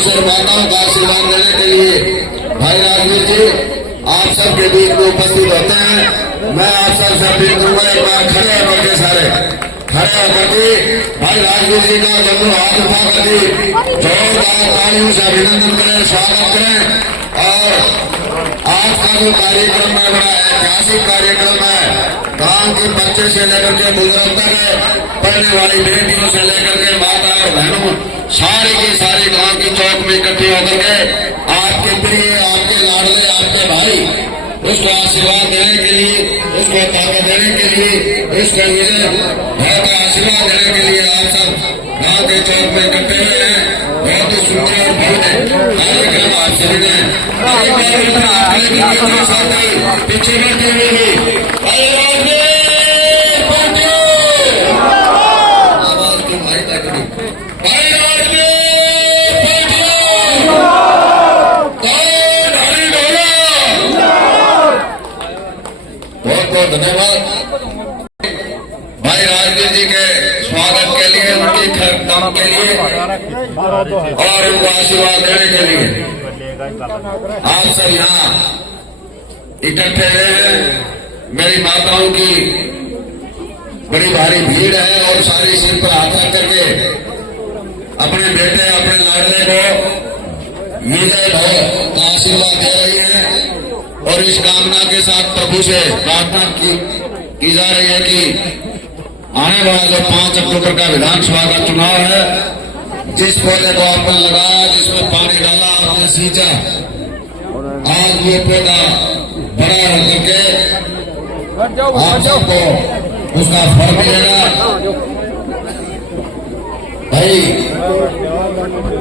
से माताओं का आशीर्वाद लेने के लिए भाई राजवीर जी आप सबके बीच में उपस्थित होते हैं। मैं आप सबसे अपील करूंगा एक बार खड़े होकर के सारे खड़े होकर के भाई राजवीर जी का जब हाथ उठाकर के जोरदार तालियों से अभिनंदन करें, स्वागत करें। और आज का जो कार्यक्रम है बड़ा ऐतिहासिक कार्यक्रम है। गांव के बच्चे से लेकर के बुजुर्ग तक, पढ़ने वाली बेटियों से लेकर के माता और बहनों सारी की सारी गांव की चौक में इकट्ठी होकर के आपके प्रिय, आपके लाडले, आपके भाई उसको आशीर्वाद देने के लिए, उसको ताकत देने के लिए, उसके लिए बहुत आशीर्वाद देने के लिए आप सब गांव के चौक में इकट्ठे हुए हैं। बहुत ही सुंदर और बहुत कार्यक्रम आप सभी ने पीछे बैठे हुए आवाज की भाई तक बहुत बहुत धन्यवाद भाई राजवीर जी के स्वागत के लिए, उनकी खरीदाम के लिए और उनको आशीर्वाद देने के लिए आप सब यहाँ इकट्ठे हुए हैं। मेरी माताओं की बड़ी भारी भीड़ है और सारी सिर पर हाथ रख करके अपने बेटे, अपने लाडले को विजय भव का आशीर्वाद दे रही है। और इस कामना के साथ प्रभु से प्रार्थना की जा रही है कि आने वाला जो 5 अक्टूबर का विधानसभा का चुनाव है, जिस पौधे को आपने लगाया, जिसमें पानी डाला, आपने सींचा, आज वो पौधा बड़ा होकर के आप सबको उसका फल मिलेगा। भाई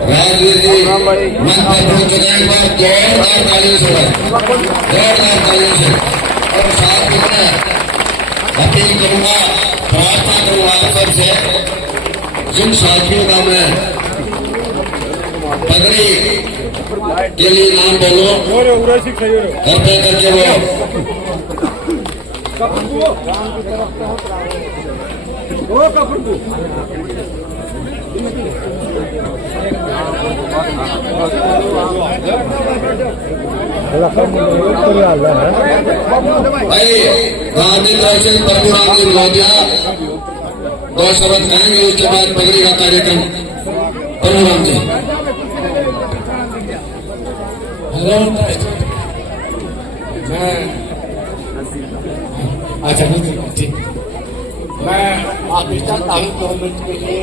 राजवीर जी मन पर पहुंच चुके हैं, जोरदार तालियों से, जोरदार तालियों से। और साथ ही मैं अपील करूंगा, प्रार्थना करूंगा आप सबसे, जिन साथियों का मैं पगड़ी के लिए नाम बोलो करते करके भाई गांधी दर्शन परशुराम जी लोहिया 2 शब्द कहेंगे, उसके बाद पगड़ी का कार्यक्रम परशुराम जी। हेलो, अच्छा ठीक, मैं वापिस चाहता हूँ 2 मिनट के लिए।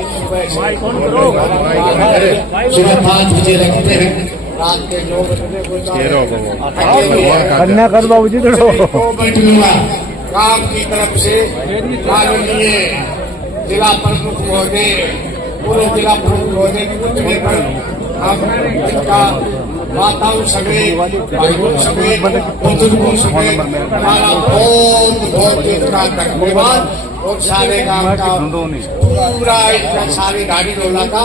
सुबह 5 बजे रखते हैं, रात के 9 बजे कन्या कर बाबू जी बैठूंगा। काम की तरफ से माननीय जिला प्रमुख महोदय, पूर्व जिला प्रमुख महोदय हम इनका माताओं समेत, भाइयों समेत, बुजुर्गों समेत हमारा बहुत बहुत धन्यवाद। और सारे गांव का पूरा इनका सारी गाड़ी डोला का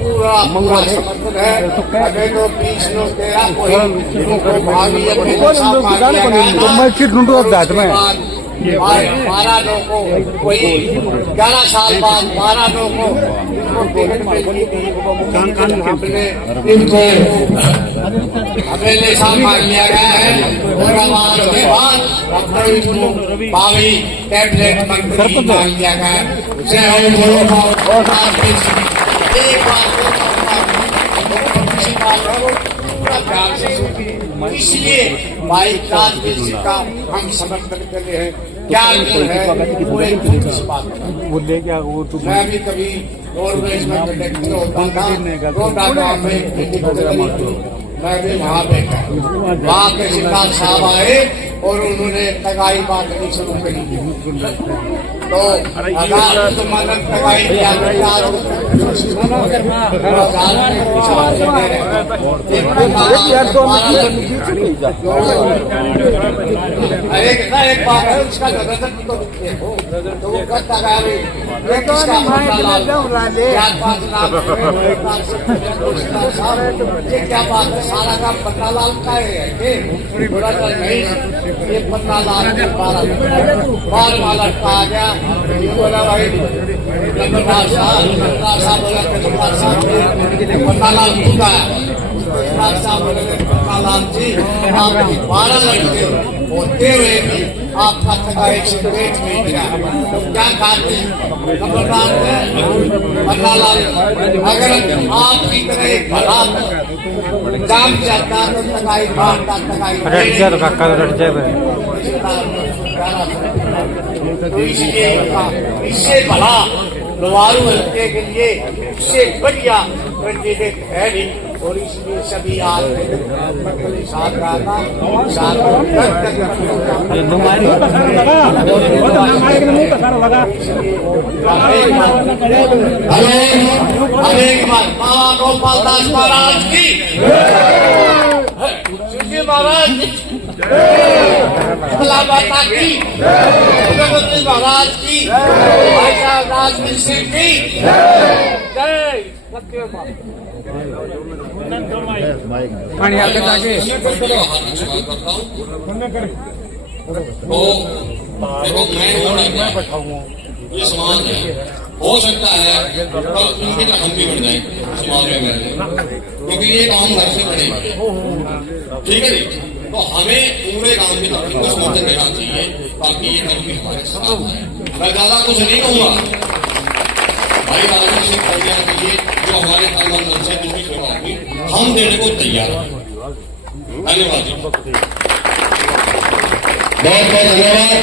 पूरा पूरा समर्थन है। अगर तो 20 लोग 13 कोई भागी 12 लोगों को, कोई 11 साल बाद 12 लोगों को इनको हमें सामान लिया गया है। और आवाज के बाद बावी टैबलेट मंत्री मान लिया गया है। जय हो एक बात इसलिए भाई राजवीर जी का हम समर्थन कर रहे हैं। क्या है पूरे बात मैं भी कभी रोडवेज में कंडक्टर होता था, मैं भी वहाँ बैठा, वहाँ के सिद्धार्थ साहब आए और उन्होंने तगाई बांटनी शुरू करी। तो अगर तो मानव तगाई किया एक बात है, उसका गठन तो देखो तो वो करता क्या बात है, सारा काम पन्ना लाल का है नहीं, ये पन्ना लाल बाल वाला आ गया। बोला भाई साहब बोला पन्ना लाल लाल जी आपकी 12 लड़के होते हुए भी आपका टका 101 मिनट का क्या खाते खबरदार लाल अगर आपकी तरह एक भला काम जाता तो टकाई मारता टकाई इससे भला लोहारू हल्के के लिए इससे बढ़िया कैंडिडेट है नहीं और इसलिए सभी आज साथ रहा था गोपाल दास महाराज की महाराज माता की महाराज की भाई साहब राजवीर सिंह की जय पानी आगे जाके ये समाज है हो सकता है उनके का हम भी बन जाए समाज में क्योंकि ये काम घर से बनेगा ठीक है जी तो हमें पूरे गांव के लोगों को समर्थन देना चाहिए ताकि ये काम भी हमारे साथ आए मैं ज्यादा कुछ नहीं कहूंगा भाई राजनीति सिंह कल्याण के लिए जो हमारे कलम से जिसकी सेवा होगी हम देने को तैयार हैं धन्यवाद जी बहुत बहुत धन्यवाद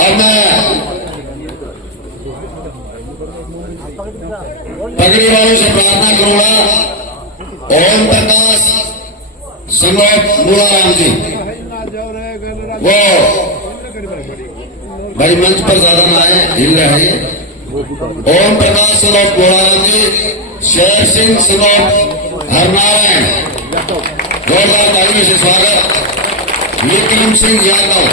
और मैं पगड़ी वालों से प्रार्थना करूंगा ओम प्रकाश संगोप मूलाराम जी वो भाई मंच पर ज्यादा ना आए हिल रहे हैं ओम प्रकाश संगोप मूलाराम जी शेर सिंह संगोप हरनारायण जोरदार तालियों से स्वागत विक्रम सिंह यादव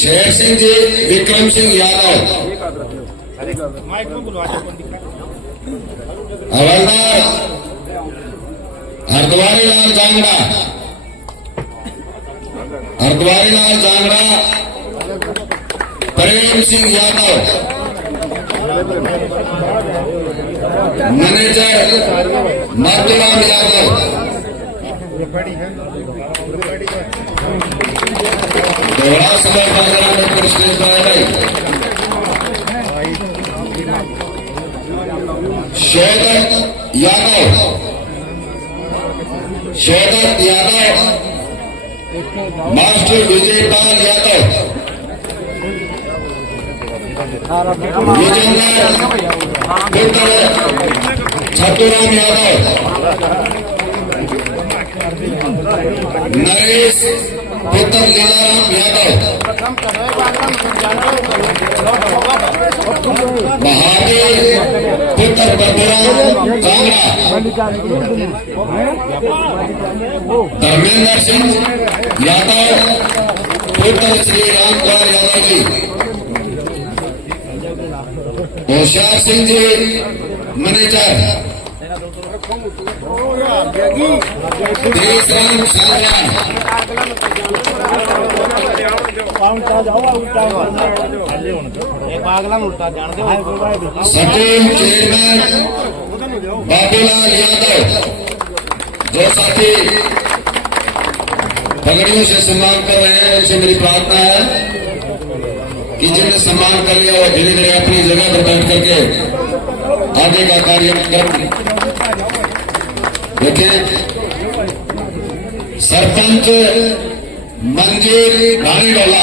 शेर सिंह जी विक्रम सिंह यादव हवलदार हरद्वारी लाल जांगड़ा प्रेम सिंह यादव मैनेजर माधुराम यादव दोहरा सभा डॉक्टर सुरेश भाई शौकत यादव मास्टर विजयपाल यादव विजेंद्र पुत्र छतुराम यादव नरेश पुत्र लीलाराम यादव महादेव पुत्र बबुराम कांगड़ा धर्मेंद्र सिंह यादव पुत्र श्री राम कुमार यादव जी होशियार सिंह जी मैनेजर देशराम सालवान सचिव चेयरमैन बाबूलाल यादव जो साथी पगड़ियों से सम्मान कर रहे हैं उनसे मेरी प्रार्थना है कि जिन्हें सम्मान कर लिया वो धीरे धीरे अपनी जगह पर बैठ करके आगे का कार्यक्रम देखिए। सरपंच मंजीर भानीडोला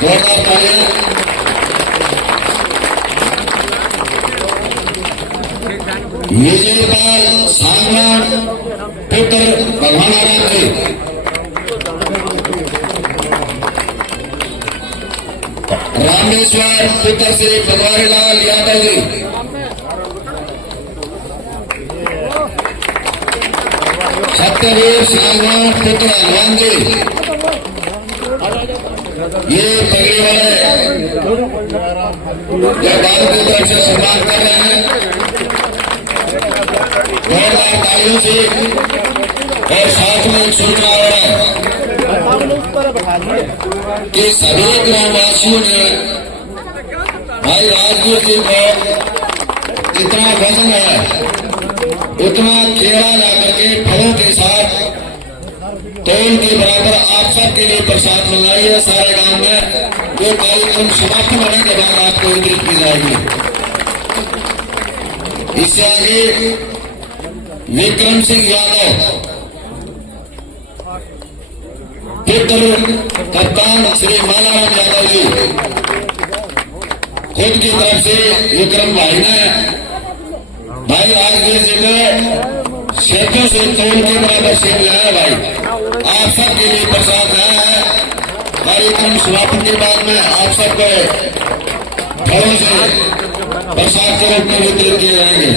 जोरदार तालियां। विजयपाल सांगवान पुत्र भगवानारायण जी रामेश्वर पुत्र श्री बनवारीलाल यादव जी सत्यवीर सांगवान पुत्र हनुमान जी ये पगड़ी वाले जब बाल की तरफ से सम्मान कर रहे हैं जोरदार तालियों से। और साथ में सूचना हो रहा है कि सभी ग्रामवासियों ने भाई राजगीर जी को जितना वजन है उतना केला लाकर के फलों के साथ तोल के बराबर आप सबके लिए प्रसाद मंगाई है सारे गांव में, जो कार्यक्रम समाप्त होने के बाद आपको वितरित की जाएगी। इससे आगे विक्रम सिंह यादव पुत्र कप्तान श्री मालाराम यादव जी खुद की तरफ से विक्रम भाई ने भाई राजगीर जी को सेतों से तोल के बराबर सेब लाया। भाई आप सबके लिए प्रसाद लाया है। कार्यक्रम समापन के बाद में आप सबको फलों से प्रसाद के रूप में वितरित किए जाएंगे।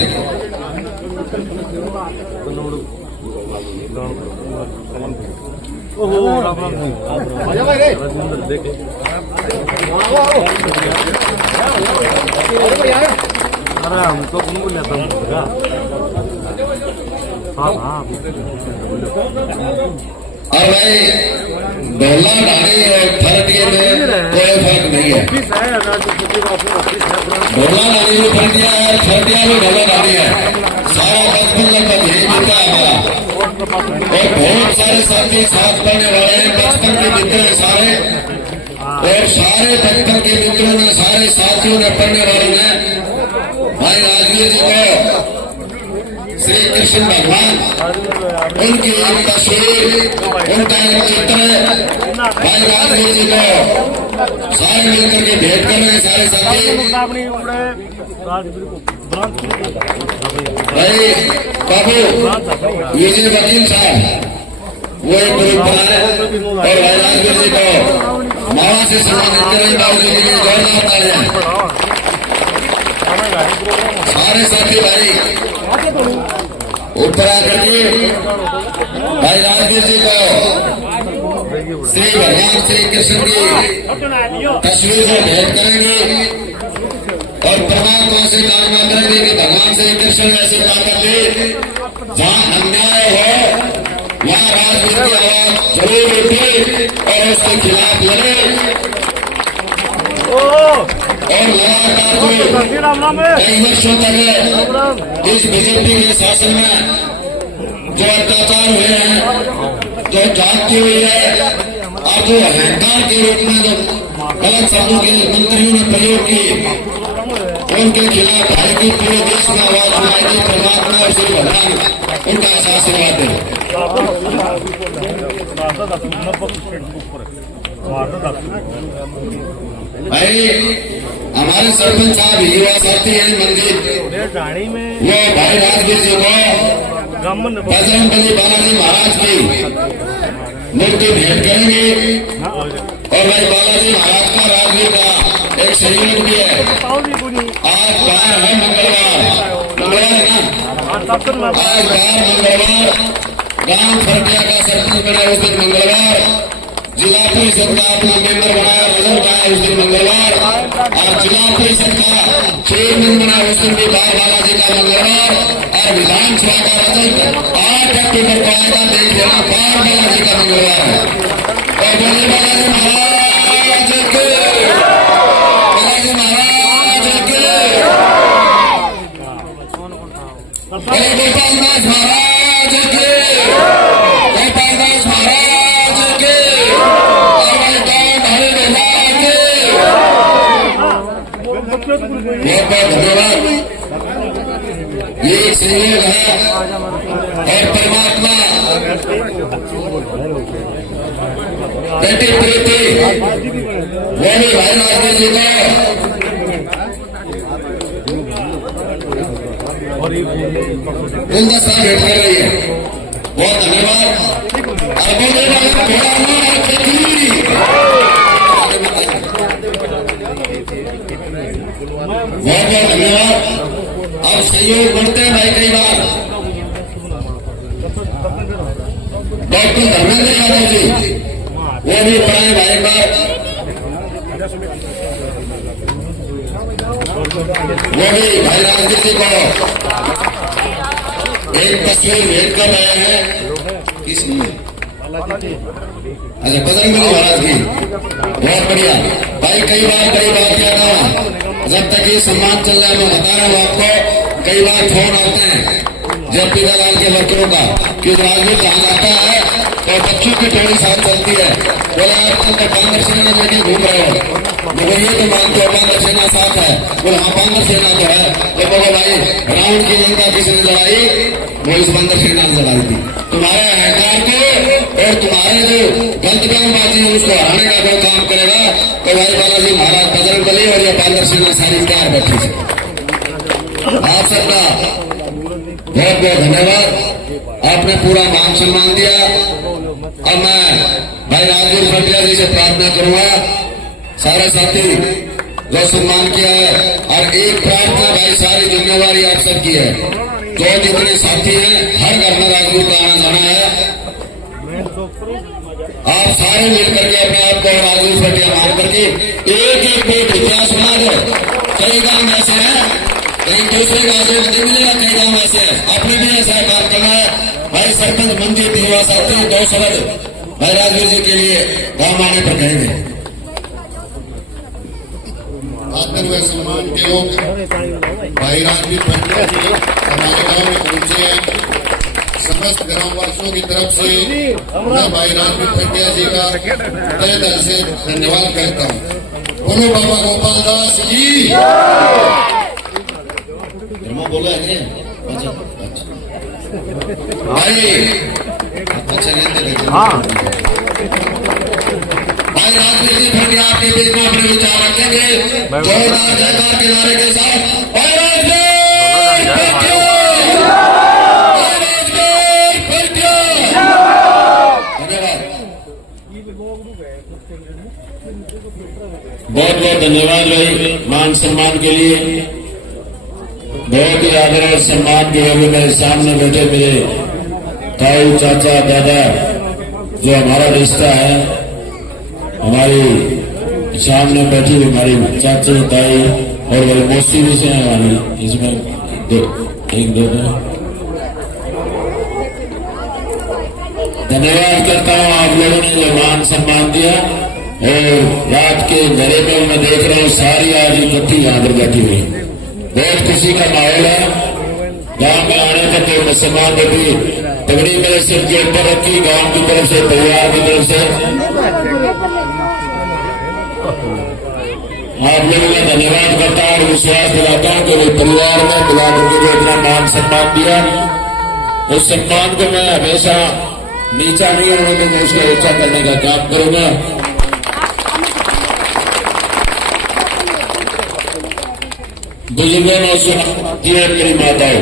अरे हमको कौन बोल जाता हाँ हाँ और भाई ढोला ढाणी और फरटिये में कोई फर्क नहीं है। ढोला ढाणी भी फरटिया है, फरटिया भी ढोला ढाणी है। सारा बचपन लगभग यही बीता हमारा और बहुत सारे साथी साथ पढ़ने वाले हैं, बचपन के मित्र हैं सारे, और सारे बचपन के मित्रों ने सारे साथियों ने पढ़ने वालों ने भाई राजगीर जी को श्री कृष्ण भगवान उनकी एक तस्वीर उनका एक चित्र भाई राजगीर जी को सारे मिलकर के भेंट कर रहे हैं सारे साथी। भाई बाबू विजय वकील साहब वो एक ग्रुप बनाए और भाई राजगीर जी को माला से सम्मानित करें। बाबू जी के लिए जोरदार तालियां। सारे साथी भाई ऊपर आकर के भाई राजगीर जी को श्री भगवान श्री कृष्ण की तस्वीर को भेंट करेंगे और परमात्मा से कामना करेंगे कि भगवान श्री कृष्ण ऐसी ताकत दे जहां अन्याय हो वहां राजगीर की आवाज जरूर उठे और उसके खिलाफ लड़े। और लगातार कई वर्षों तक इस बीजेपी के शासन में जो अत्याचार हुए हैं, जो जाति हुई है और जो अहंकार के रूप में जो गलत शब्दों के मंत्रियों ने प्रयोग किए, उनके खिलाफ भाई की पूरे देश में आवाज उठाएगी। परमात्मा और श्री भगवान उनका आशीर्वाद है। भाई हमारे सरपंच साहब युवा साथी हैं मंदिर वो भाई राजगीर जी को बजरंग बली बालाजी महाराज की मूर्ति भेंट करेंगे और भाई बालाजी महाराज का राजगीर का एक सहयोग भी है। आज बाहर है मंगलवार है ना, आज बाहर मंगलवार गांव फरटिया का सरपंच बना उस दिन मंगलवार, जिला परिषद का अपना मेंबर बनाया रजत बनाया उस दिन मंगलवार, और जिला परिषद का चेयरमैन बना उस दिन भी भाई बालाजी का मंगलवार, और विधानसभा का रजत 8 अक्टूबर को आएगा। देख लेना बार बालाजी का मंगलवार है। और बोले बालाजी महाराज के, बालाजी महाराज के, बोले गोपालदास महाराज के, गोपालदास महाराज के, बहुत बहुत धन्यवाद। ये एक सहयोग है और परमात्मा बेटी प्रीति वो भी भाई राजगीर जी को गुलदस्ता भेंट कर रही है। बहुत धन्यवाद। बहुत बहुत धन्यवाद। अब सहयोग बढ़ते हैं भाई। कई बार डॉक्टर धर्मेंद्र यादव जी वो भी पढ़ाए भाई बार, वो भी भाई राजगीर जी को एक तस्वीर भेंट कर रहे हैं। किसने? अच्छा बजरंग बली महाराज की। बहुत बढ़िया भाई। कई बार क्या था जब तक ये सम्मान चल रहा है, मैं बता रहा हूँ आपको, कई बार फोन आते हैं जब पीलालाल के वर्करों का कि राजनीति जहां जाता है तो बच्चों की टोली साथ चलती है, बोले आप तो बांगर सेना लेके घूम रहे हो, मगर ये तो मानते हो बांगर सेना साथ है, बोले हाँ बांगर सेना तो है, तो बोलो भाई रावण की लंका किसने जलाई? वो इस बांगर सेना ने जलाई थी। तुम्हारे अहंकार को और तुम्हारे जो गंदबाजी है उसको हराने का कोई काम करेगा तो भाई बालाजी महाराज बजरंग बली और ये बांगर सेना सारी तैयार बैठी है। आप सबका बहुत बहुत धन्यवाद, आपने पूरा मान सम्मान दिया। और मैं भाई राजवीर भटिया जी से प्रार्थना करूंगा, सारे साथी जो सम्मान किया है, और एक प्रार्थना भाई सारी जिम्मेवारी आप सबकी है, जो जितने साथी हैं हर घर में राजवीर का आना जाना है, आप सारे मिलकर के अपने आप को राजवीर भटिया मान करके एक एक पेट इतिहास बना दो। कई गांव ऐसे हैं, कहीं दूसरे गांव से नहीं मिलेगा, कई गांव ऐसे है, आपने भी ऐसा काम करना है। भाई सरपंच मंदिर युवा साथी 2 शब्द भाई राजवीर जी के लिए गांव आने पर कहेंगे। आकर हुए सम्मान के लोग भाई राजवीर भटिया जी हमारे गांव में पहुंचे हैं। समस्त ग्रामवासियों की तरफ से मैं भाई राजवीर भटिया जी का तहे दिल से धन्यवाद करता हूँ। बोलो बाबा गोपाल दास की बोला है भाई, अच्छा हाँ भाई राजवीर जी भटिया आपके बीच में अपने विचार रखेंगे जोरदार जयकार के नारे के साथ। भाई राजवीर भटिया, बहुत बहुत धन्यवाद भाई मान सम्मान के लिए। बहुत ही आदर और सम्मान के लिए मेरे सामने बैठे मेरे ताऊ चाचा दादा जो हमारा रिश्ता है, हमारी सामने बैठी हुई हमारी चाची ताई और मेरी मौसी भी से हमारी, इसमें एक दो धन्यवाद करता हूँ आप लोगों ने जो मान सम्मान दिया। और रात के घरे में मैं देख रहा हूँ सारी आज इकट्ठी यहाँ पर बैठी हुई, बहुत खुशी का माहौल है। गांव में आने तक तो मुसलमान ने भी पगड़ी मेरे सिर के ऊपर रखी, गांव की तरफ से परिवार की तरफ से आप लोगों का धन्यवाद करता हूँ और विश्वास दिलाता हूँ कि वो परिवार में बुला करके जो इतना मान सम्मान दिया, उस सम्मान को मैं हमेशा नीचा नहीं होने देंगे, उसको ऊंचा करने का काम करूंगा। बुजुर्गों ने सुनाती है मेरी माताओं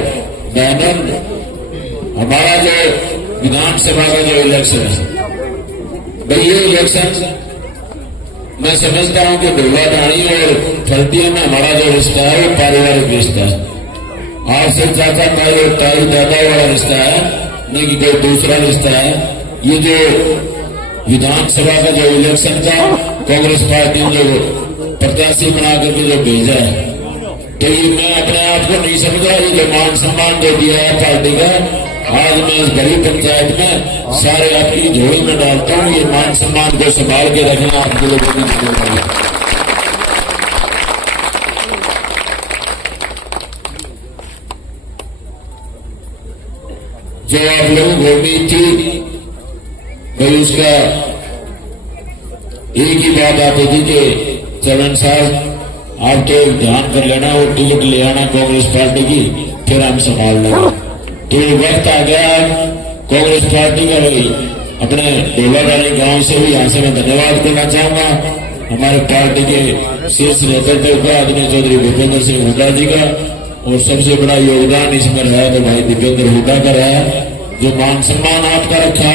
बहनों, हमारा जो विधानसभा का जो इलेक्शन है भाई, ये इलेक्शन मैं समझता हूं कि ढोलाधानी और फर्दियों में हमारा जो रिश्ता है वो पारिवारिक रिश्ता है, आपसे चाचा ताई और ताई दादा वाला रिश्ता है, नहीं कि कोई दूसरा रिश्ता है। ये जो विधानसभा का जो इलेक्शन था, कांग्रेस पार्टी ने जो प्रत्याशी बना करके जो भेजा है, तो ये मैं अपने आप को नहीं समझ रहा, ये जो मान सम्मान दे दिया है पार्टी का, आज मैं इस बड़ी पंचायत में सारे आपकी झोली में डालता हूँ। ये मान सम्मान को संभाल के रखना आपके लोगों की जिम्मेदारी है। जो आप लोगों को उम्मीद थी भाई, उसका एक ही बात आती थी कि चरण साहब आप तो ध्यान कर लेना और टिकट ले आना कांग्रेस पार्टी की, फिर हम संभाल लेंगे। तो ये वक्त आ गया कांग्रेस पार्टी का भाई अपने ढोलाधानी गांव से भी यहाँ से मैं धन्यवाद करना चाहूंगा हमारे पार्टी के शीर्ष नेतृत्व का आदरणीय चौधरी भूपेंद्र सिंह हुड्डा जी का, और सबसे बड़ा योगदान इसमें रहा तो भाई दीपेंद्र हुड्डा का रहा, जो मान सम्मान आपका रखा,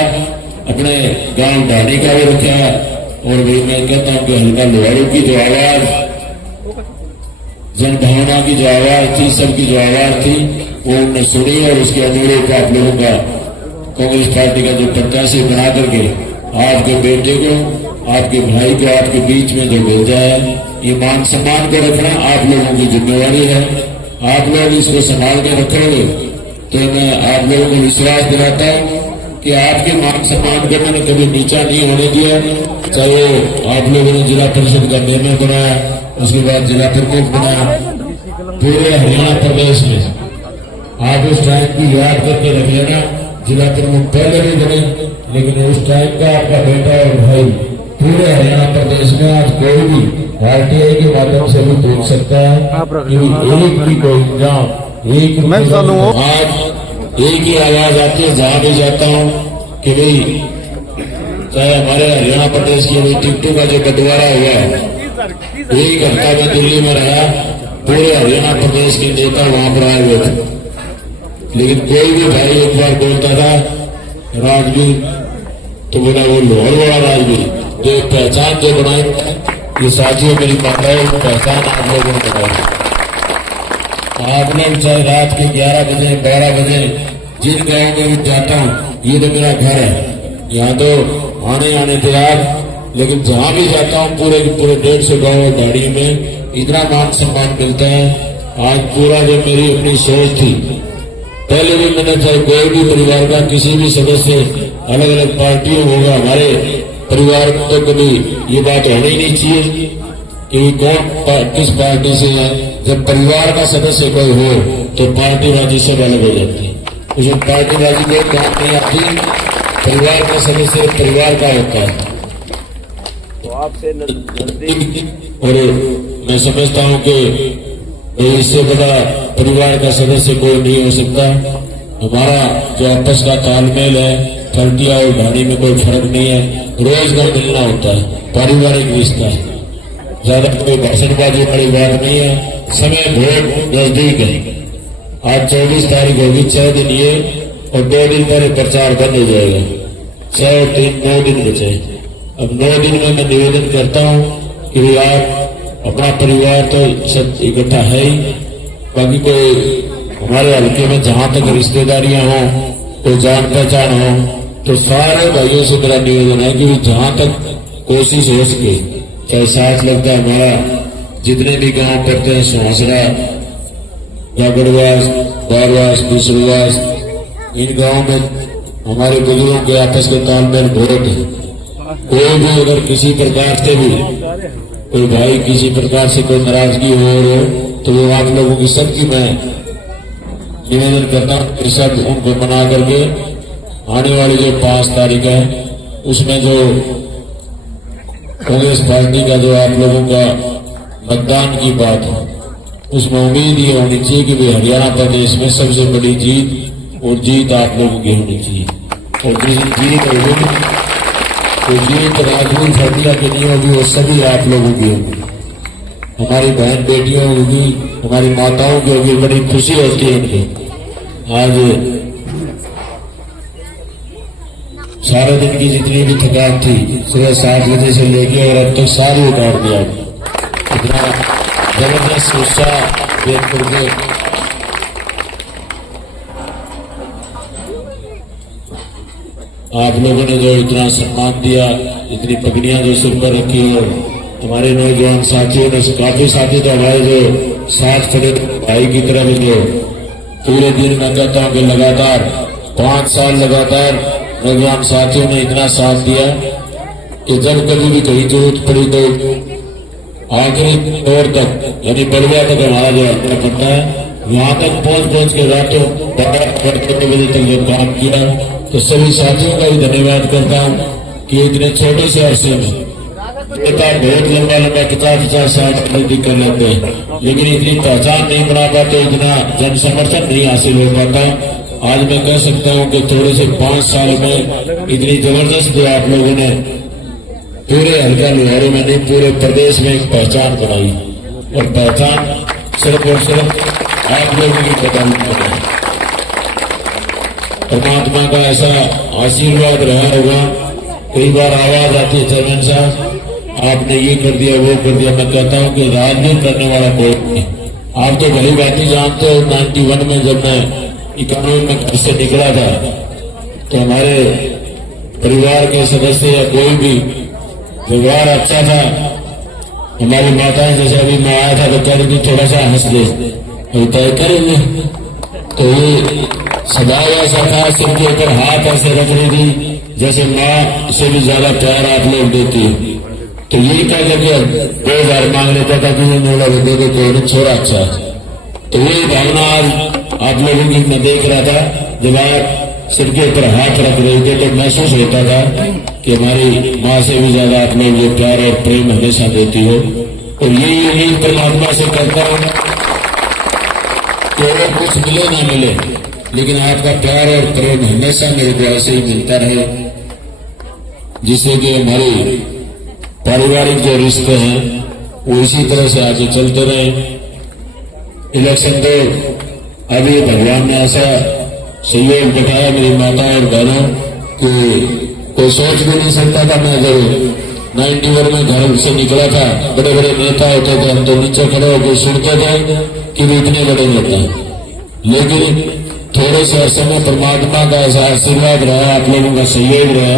अपने गांव ढाणी का भी रखा। और भी मैं कहता हूँ कि हल्का लोहारू की जो आवाज, जनभावना की जो आवाज थी, सबकी जो आवाज थी, वो उन्होंने सुनी और उसके अनुरूप आप लोगों का कांग्रेस पार्टी का जो प्रत्याशी बना करके आपके बेटे को, आपके भाई को आपके बीच में जो भेजा है, ये मान सम्मान को रखना आप लोगों की जिम्मेवारी है। आप लोग इसको संभाल के रखोगे तो मैं आप लोगों को विश्वास दिलाता हूँ कि आपके मान सम्मान को मैंने कभी नीचा नहीं होने दिया। चाहे आप लोगों ने जिला परिषद का मेंबर बनाया उसके बाद जिला प्रमुख बनाया पूरे हरियाणा प्रदेश में। आप उस टाइम की याद करके रख लेना, जिला प्रमुख पहले भी बने, लेकिन उस टाइम का आपका बेटा और भाई पूरे हरियाणा प्रदेश में आज कोई भी RTI के माध्यम से भी देख सकता है कि एक भी कोई इंजाम, एक आज एक ही आवाज आती है जहां भी जाता हूं कि भाई चाहे हमारे हरियाणा प्रदेश की अभी टिकटों का जो बंटवारा हुआ है, एक हफ्ता में दिल्ली में रहा, पूरे हरियाणा प्रदेश के नेता वहां पर आए हुए थे, लेकिन कोई भी भाई एक बार बोलता था राजगीर, तो मेरा वो लाहौर वाला राजगीर जो पहचान जो बनाई, ये साथियों मेरी बात है, पहचान आप लोगों ने बनाई। आप लोग चाहे रात के 11 बजे 12 बजे जिन गाँव में भी जाता हूँ, ये तो मेरा घर है, यहाँ तो आने तैयार, लेकिन जहाँ भी जाता हूँ पूरे के पूरे 150 गाँव गाड़ी में इतना मान सम्मान मिलता है। आज पूरा जो मेरी अपनी सोच थी, पहले भी मैंने चाहे कोई भी परिवार का किसी भी सदस्य अलग अलग पार्टियों होगा, हमारे परिवार में तो कभी ये बात होनी ही नहीं चाहिए कि कौन किस पार्टी से है। जब परिवार का सदस्य कोई हो तो पार्टीबाजी सब अलग हो जाती है, उसमें पार्टीबाजी कोई काम नहीं आती, परिवार का सदस्य परिवार का होता है। तो आपसे और मैं समझता हूँ कि इससे बड़ा परिवार का सदस्य कोई नहीं हो सकता। हमारा जो आपस का तालमेल है, फर्टिया और ढाणी में कोई फर्क नहीं है, रोज का मिलना होता है, पारिवारिक रिश्ता है, ज्यादा कोई भाषणबाजी बड़ी बात नहीं है। समय बहुत नजदीक है, आज 24 तारीख होगी, 6 दिन ये और 2 दिन पहले प्रचार बंद हो जाएगा, 6 और 3 9 दिन बचे। अब 9 दिन में मैं निवेदन करता हूँ कि आप अपना परिवार तो सब इकट्ठा है ही, बाकी कोई हमारे हल्के में जहां तक रिश्तेदारियां हों, कोई जान पहचान हो, तो सारे भाइयों से मेरा निवेदन है कि जहां तक कोशिश हो सके, चाहे साथ लगता है हमारा जितने भी गांव पड़ते हैं, सुहासरा, गागड़वास, बारवास, दूसरवास, इन गांव में हमारे बुजुर्गों के आपस के तालमेल बहुत है। कोई भी अगर किसी प्रकार से भी कोई भाई किसी प्रकार से कोई नाराजगी हो तो वो आप लोगों की सबकी मैं निवेदन करता हूँ कि सब उनको मना करके आने वाली जो 5 तारीख है उसमें जो कांग्रेस पार्टी का जो आप लोगों का मतदान की बात है, उसमें उम्मीद ये होनी चाहिए कि भाई हरियाणा प्रदेश में सबसे बड़ी जीत और जीत आप लोगों की होनी चाहिए। और जिस जीत होगी तो जीत राजपूत फटिया की नहीं होगी, वो सभी आप लोगों की होगी, हमारी बहन बेटियों होगी, हमारी माताओं की होगी, बड़ी खुशी होती है इनकी। आज सारे दिन की जितनी भी थकान थी सुबह 7 बजे से लेके और अब तक सारी उतार दिया, इतना जबरदस्त उत्साह देख करके आप लोगों ने जो इतना सम्मान दिया, इतनी पगड़ियां जो सिर पर रखी, और हमारे नौजवान साथियों ने काफी साथी तो हमारे जो साथ खड़े भाई की तरफ जो पूरे दिन मैं कहता हूँ कि लगातार 5 साल लगातार नौजवान साथियों ने इतना साथ दिया कि जब कभी भी कहीं जरूरत पड़ी तो आखिरी दौर तक यानी बलुआ तक हमारा जो अपना पड़ता है वहां तक पहुंच के रातों 12 बजे तक जब काम किया, तो सभी साथियों का भी धन्यवाद करता हूँ कि इतने छोटे से अरसे में बहुत लंबा 50-50 साल नजदीक कर लेते हैं, लेकिन इतनी पहचान नहीं बना पाते, इतना जन समर्थन नहीं हासिल हो पाता। आज मैं कह सकता हूँ कि थोड़े से 5 साल में इतनी जबरदस्त जो आप लोगों ने पूरे हल्का लोहारों में नहीं पूरे प्रदेश में एक पहचान बनाई, और पहचान सिर्फ और सिर्फ आप लोगों की बदौलत बनाई। परमात्मा का ऐसा आशीर्वाद रहा होगा, कई बार आवाज आती है चेयरमैन साहब आपने ये कर दिया वो कर दिया, मैं कहता हूँ कि राजनीति करने वाला कोई नहीं। आप तो भली बात जानते हो 91 में जब मैं 91 में घर से निकला था तो हमारे परिवार के सदस्य या कोई भी व्यवहार अच्छा था, हमारी माताएं जैसे अभी मैं आया था तो कह रही थी थोड़ा सा हंस दे तय करेंगे, तो ये सदा ऐसा था, सिर के ऊपर हाथ ऐसे रख रही थी जैसे माँ से भी ज्यादा प्यार आप लोग देती है। तो यही कह करके 2000 मांग लेता था कि मोड़ा दे दे कोई छोरा अच्छा है। तो यही भावना आज आप लोगों की मैं देख रहा था, जब आप सिर के ऊपर हाथ रख रहे थे तो महसूस होता था कि हमारी माँ से भी ज्यादा आप लोग ये प्यार और प्रेम हमेशा देती हो। और यही उम्मीद परमात्मा से करता हूं कि अगर कुछ मिले ना मिले, लेकिन आपका प्यार और प्रेम हमेशा मेरे को ऐसे ही मिलता रहे, जिससे कि हमारी पारिवारिक जो रिश्ते हैं वो इसी तरह से आगे चलते रहे। इलेक्शन तो अभी भगवान ने ऐसा सहयोग दिखाया मेरी माता और बहनों कि कोई सोच भी नहीं सकता था। मैं जब 91 में घर से निकला था, बड़े बड़े नेता होते थे, हम तो नीचे खड़े होकर सुनते थे कि भी इतने बड़े नेता, लेकिन थोड़े से समय परमात्मा का ऐसा आशीर्वाद रहा, आप लोगों का सहयोग रहा,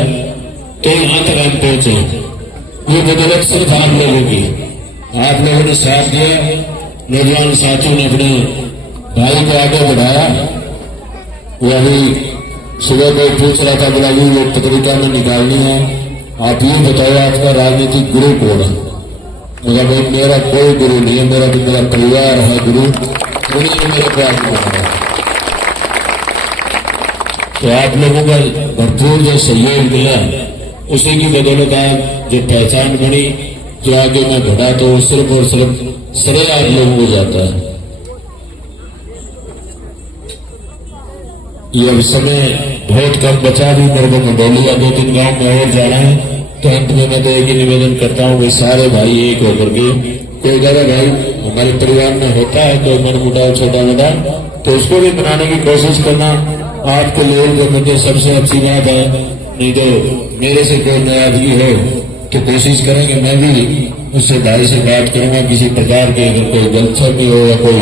तो यहाँ तक हम पहुंचे। ये बदौलत सिर्फ आप लोगों की, आप लोगों ने साथ दिया, नौजवान साथियों ने अपने भाई को आगे बढ़ाया। वो अभी सुबह को पूछ रहा था, बोला जी ये पत्रिका में निकालनी है, आप ये बताओ आपका राजनीतिक गुरु कौन है? मगर भाई मेरा कोई गुरु नहीं है, मेरा तो मेरा परिवार है गुरु, उन्हीं ने मेरे को आगे बढ़ाया। तो आप लोगों का भरपूर जो सहयोग मिला, उसी की बदौलत आज जो पहचान बनी, जो आगे मैं बढ़ा, तो वो सिर्फ और सिर्फ श्रेय आप लोगों को जाता है। ये अब समय बहुत कम बचा, भी मेरे को मंडोली या 2-3 गांव में और जाना है। तो अंत में मैं तो एक ही निवेदन करता हूँ, वे सारे भाई एक होकर के, कोई ज्यादा भाई हमारे परिवार में होता है कोई मन मुटाव छोटा मोटा, तो उसको भी बनाने की कोशिश करना आपके लोगों के मध्य सबसे अच्छी बात है। नहीं तो मेरे से कोई नाराजगी हो तो कोशिश करेंगे, मैं भी उससे भाई से बात करूंगा, किसी प्रकार के अगर कोई गलतफहमी हो या कोई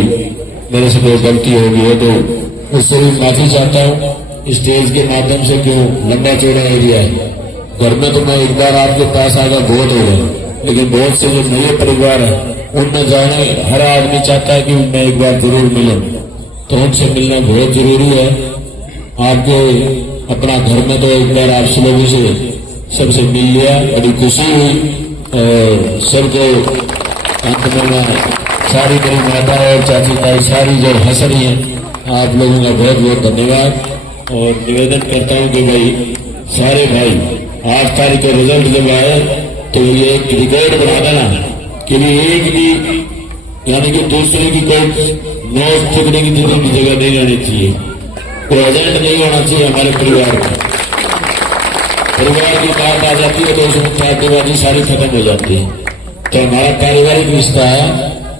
मेरे से कोई गलती होगी हो तो उससे भी माफी चाहता हूँ। स्टेज के माध्यम से क्यों लंबा चौड़ा एरिया है, घर में तो मैं एक बार आपके पास आगा बहुत हो गया, लेकिन बहुत से जो नए परिवार है उनमें जाने हर आदमी चाहता है कि मैं एक बार जरूर मिलूं, तो उनसे मिलना बहुत जरूरी है। आपके अपना घर में तो एक बार आप लोगों से सबसे मिल लिया, बड़ी खुशी हुई। और सबको अंत में मैं सारी मेरी माता और चाची ताई सारी जो हंस रही है, आप लोगों का बहुत बहुत धन्यवाद। और निवेदन करता हूं कि भाई सारे भाई 8 तारीख का रिजल्ट जब आए तो ये एक रिकॉर्ड बना देना कि एक भी यानी कि दूसरे की कोई नोट चुकने की जगह नहीं रहनी चाहिए, कोई एजेंट नहीं होना चाहिए हमारे परिवार में। परिवार की बात आ जाती है तो उसमें पार्टीबाजी सारी खत्म हो जाती है। तो हमारा पारिवारिक रिश्ता है,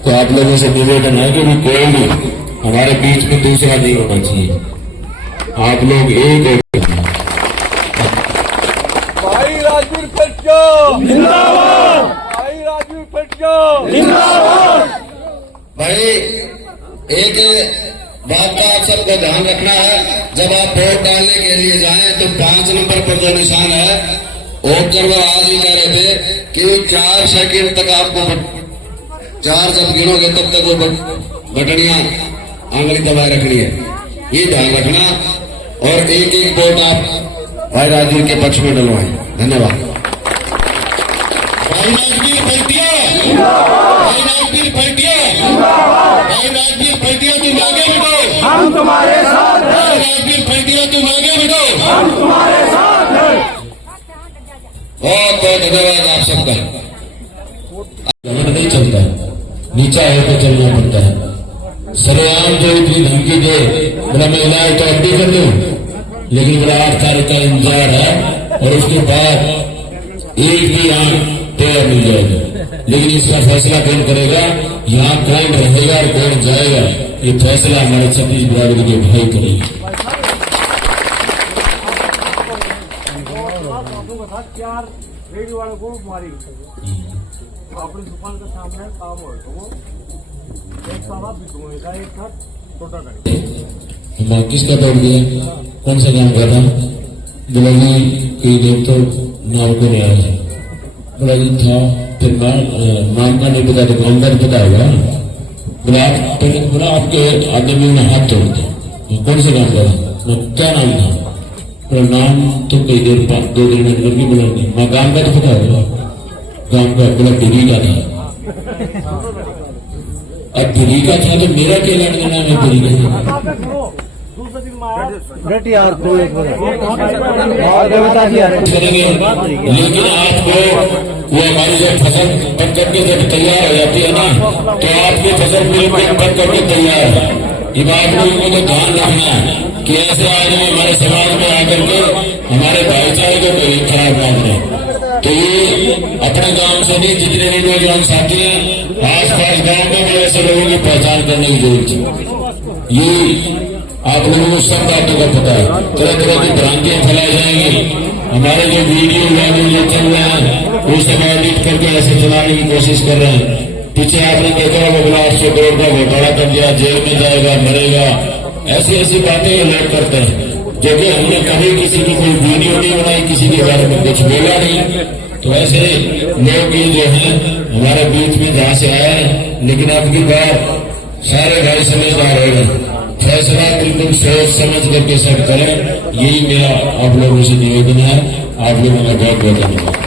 तो आप लोगों से निवेदन है कि कोई भी हमारे बीच में दूसरा नहीं होना चाहिए, आप लोग एक हो। भाई राजवीर फटको जिंदाबाद, भाई राजवीर फटको जिंदाबाद। भाई एक बात का आप सबको ध्यान रखना है, जब आप वोट डालने के लिए जाएं तो 5 नंबर पर जो निशान है, ऑब्जर्वर आज ही कह रहे थे कि 4 सेकंड तक आपको 4 जब गिनोगे तब तक वो बटनियां आंगली दबाए रखनी है, ये ध्यान रखना। और एक एक वोट आप भाई राजवीर के पक्ष में डलवाएं। धन्यवाद। भाई राजवीर पलटिया, भाई राजवीर पलटिया, भाई राजवीर पलटिया, तुम आगे बढ़ो, हम तुम्हारे साथ हैं। भाई राजवीर पलटिया, तुम आगे बढ़ो, हम तुम्हारे साथ हैं। बहुत बहुत धन्यवाद आप सबका। नहीं चलता, नीचा होकर चलना पड़ता है। सरेआम जो इतनी धमकी दे, बोला मैं इलाज तो अब भी कर दूं, लेकिन बोला 8 तारीख का इंतजार है और उसके बाद एक भी आंख तैयार मिल जाएगा। लेकिन इसका फैसला कौन करेगा, यहाँ कौन रहेगा और कौन जाएगा, ये फैसला हमारे छत्तीस बिरादरी के भाई करेंगे। अपनी दुकान के सामने काम हो तो वो एक सारा बिकूंगा, एक था छोटा करेंगे। किसका तोड़ दिया, कौन सा काम कर रहा, बोला जी कोई देव तो नाम को नहीं आया, बोला जी था, फिर नाम का नहीं पता तो कामदार पता होगा, बोला आपके आदमी ने हाथ तोड़ दिया, कौन सा काम कर रहा, क्या नाम था, बोला नाम तो कई देर 2 दिन में करके बोला नहीं, मैं काम का तो पता होगा, गांव का ब्लॉक दिल्ली का था। अब दिल्ली का था तो मेरा क्या लड़ देना है दिल्ली का? यार करेंगे, लेकिन आपको वो हमारी जब फसल बन करके जब तैयार हो जाती है ना, तो आपकी फसल बिल्कुल बन करके तैयार है। ये बात को इनको तो ध्यान रखना है कि ऐसे आदमी हमारे समाज में आकर के हमारे भाईचारे को कोई खराब बात नहीं। तो ये अपने गांव से नहीं, जितने भी नौजवान साथी हैं आस पास गाँव में भी ऐसे लोगों की पहचान करने की जरूरत है। ये आप लोगों को सब बातों का पता है, तरह तरह की भ्रांतियां फैलाई जाएंगी। हमारे जो वीडियो जो चल रहे हैं वो सब एडिट करके ऐसे चलाने की कोशिश कर रहे हैं। पीछे आपने देखा होगा 800 करोड़ का घोटाला कर दिया, जेल में जाएगा, मरेगा, ऐसी ऐसी बातें ये लोग करते हैं, जो कि हमने कभी किसी की कोई वीडियो नहीं बनाई, किसी के बारे में कुछ बोला नहीं। तो ऐसे लोग ये जो है हमारे बीच में जहां से आए हैं, लेकिन अब की बार सारे भाई समझदार हो गए, फैसला बिल्कुल सोच समझ करके सब करें। यही मेरा आप लोगों से निवेदन है। आप लोगों का बहुत बहुत धन्यवाद।